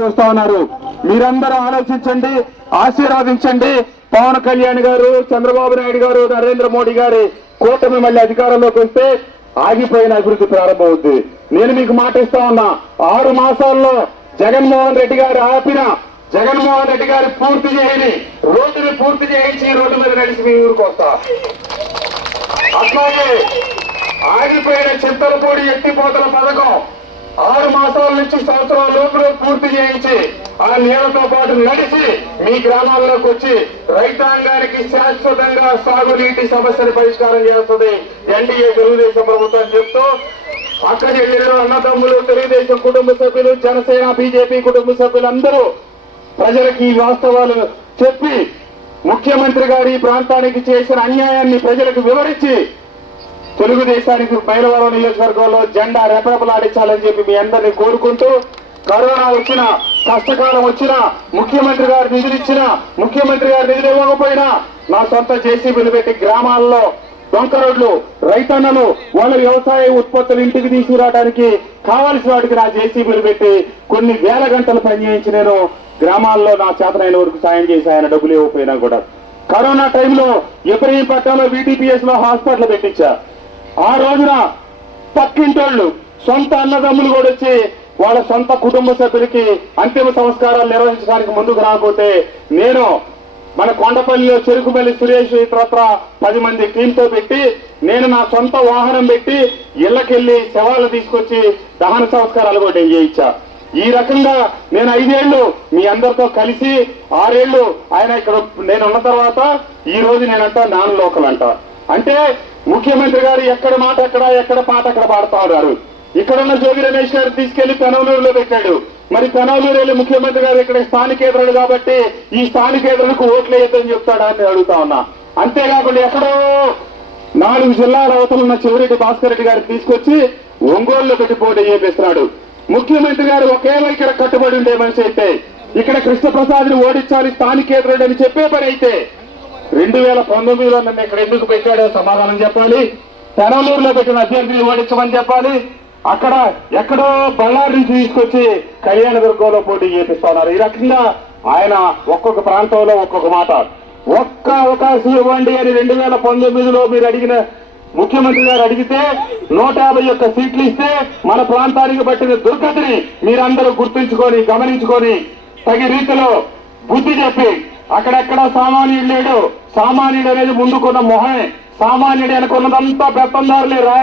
చూస్తా ఉన్నారు. మీరందరూ ఆలోచించండి, ఆశీర్వాదించండి. పవన్ కళ్యాణ్ గారు, చంద్రబాబు నాయుడు గారు, నరేంద్ర మోడీ గారి కూటమి మళ్ళీ అధికారంలోకి వస్తే ఆగిపోయిన అభివృద్ధి ప్రారంభమవుద్ది. నేను మీకు మాట ఇస్తా ఉన్నా, 6 మాసాల్లో జగన్మోహన్ రెడ్డి గారు ఆపిన, జగన్మోహన్ రెడ్డి గారు పూర్తి చేయని రోడ్డుని పూర్తి చేయించి రోడ్డు మీద నడిచి మీ ఊరికి వస్తా. అట్లాగే ఆగిపోయిన చింతలపూడి ఎత్తిపోతల పథకం 6 మాసాల నుంచి సంవత్సరాల లోపల పూర్తి చేయించి ఆ నీళ్లతో పాటు నడిచి మీ గ్రామాల్లోకి వచ్చి రైతాంగానికి శాశ్వతంగా సాగునీటి సమస్యను పరిష్కారం చేస్తుంది ఎన్డీఏ తెలుగుదేశం ప్రభుత్వం చెప్తూ అక్క చెల్లెళ్ళు, అన్నదమ్ములు, తెలుగుదేశం కుటుంబ సభ్యులు, జనసేన, బీజేపీ కుటుంబ సభ్యులందరూ ప్రజలకు ఈ వాస్తవాలు చెప్పి ముఖ్యమంత్రి గారు ఈ ప్రాంతానికి చేసిన అన్యాయాన్ని ప్రజలకు వివరించి తెలుగుదేశానికి మైలవరం నియోజకవర్గంలో జెండా రెపరెపలాడించాలని చెప్పి మీ అందరినీ కోరుకుంటూ, కరోనా వచ్చినా, కష్టకాలం వచ్చినా, ముఖ్యమంత్రి గారు నిధులు ఇచ్చినా, ముఖ్యమంత్రి గారు నిధులు ఇవ్వకపోయినా నా సొంత జేసీబీలు పెట్టి గ్రామాల్లో డొంక రోడ్లు, రైతన్నలు వాళ్ళ వ్యవసాయ ఉత్పత్తులు ఇంటికి తీసుకురావడానికి కావాల్సిన వాటికి నా జేసీబీలు పెట్టి కొన్ని వేల గంటలు పనిచేయించి నేను గ్రామాల్లో నా చేతనైన వరకు సాయం చేసి ఆయన డబ్బులు ఇవ్వకపోయినా కూడా. కరోనా టైంలో ఇబ్రహీంపట్నంలో VTPS లో హాస్పిటల్ పెట్టించా. ఆ రోజున పక్కింటోళ్ళు, సొంత అన్నదమ్ములు కూడా వచ్చి వాళ్ళ సొంత కుటుంబ సభ్యులకి అంతిమ సంస్కారాలు నిర్వహించడానికి ముందుకు రాకపోతే నేను మన కొండపల్లిలో చెరుకుపల్లి సురేష్ ఇతరత్ర 10 మంది టీంతో పెట్టి నేను నా సొంత వాహనం పెట్టి ఇళ్లకెళ్లి శవాలు తీసుకొచ్చి దహన సంస్కారాలు కూడా చేయించా. ఈ రకంగా నేను 5 ఏళ్లు మీ అందరితో కలిసి 6 ఏళ్లు ఆయన ఇక్కడ నేను ఉన్న తర్వాత ఈ రోజు నేనంట నాన్ లోకల్ అంట. అంటే ముఖ్యమంత్రి గారు ఎక్కడ మాట అక్కడ, ఎక్కడ పాట అక్కడ పాడుతా ఉన్నారు. ఇక్కడున్న జోగి రమేష్ గారు తీసుకెళ్లి పెనవలూరులో పెట్టాడు. మరి పెనవలూరు వెళ్ళి ముఖ్యమంత్రి గారు ఇక్కడ స్థానికేతరుడు కాబట్టి ఈ స్థానికేతరులకు ఓట్లు వేయద్దని చెప్తాడా అని అడుగుతా ఉన్నా. అంతేకాకుండా ఎక్కడో 4 జిల్లాల అవతల ఉన్న చెవిరెడ్డి భాస్కర్ రెడ్డి గారిని తీసుకొచ్చి ఒంగోలులో పెట్టి పోటీ చేపిస్తున్నాడు. ముఖ్యమంత్రి గారు ఒకేలా ఇక్కడ కట్టుబడి ఉండే మనిషి అయితే, ఇక్కడ కృష్ణప్రసాద్ ని ఓడించాలి స్థానికేతరుడు అని చెప్పే పని అయితే 2019లో నన్ను ఇక్కడ ఎందుకు పెట్టాడో సమాధానం చెప్పాలి. పెనవలూరులో పెట్టిన అభ్యర్థిని ఓడించమని చెప్పాలి. అక్కడ ఎక్కడో బళ్ళారి నుంచి తీసుకొచ్చి కళ్యాణదుర్గంలో పోటీ చేపిస్తున్నారు. ఈ రకంగా ఆయన ఒక్కొక్క ప్రాంతంలో ఒక్కొక్క మాట. ఒక్క అవకాశం ఇవ్వండి అని 2019లో మీరు అడిగిన ముఖ్యమంత్రి గారు అడిగితే 151 సీట్లు ఇస్తే మన ప్రాంతానికి పట్టిన దుర్గతిని మీరందరూ గుర్తుంచుకొని, గమనించుకొని తగిన రీతిలో బుద్ధి చెప్పి అక్కడెక్కడ సామాన్యుడు లేడు. సామాన్యుడు అనేది ముందుకున్న మొహమే, సామాన్యుడు అనుకున్నదంతా పెత్తందారులే.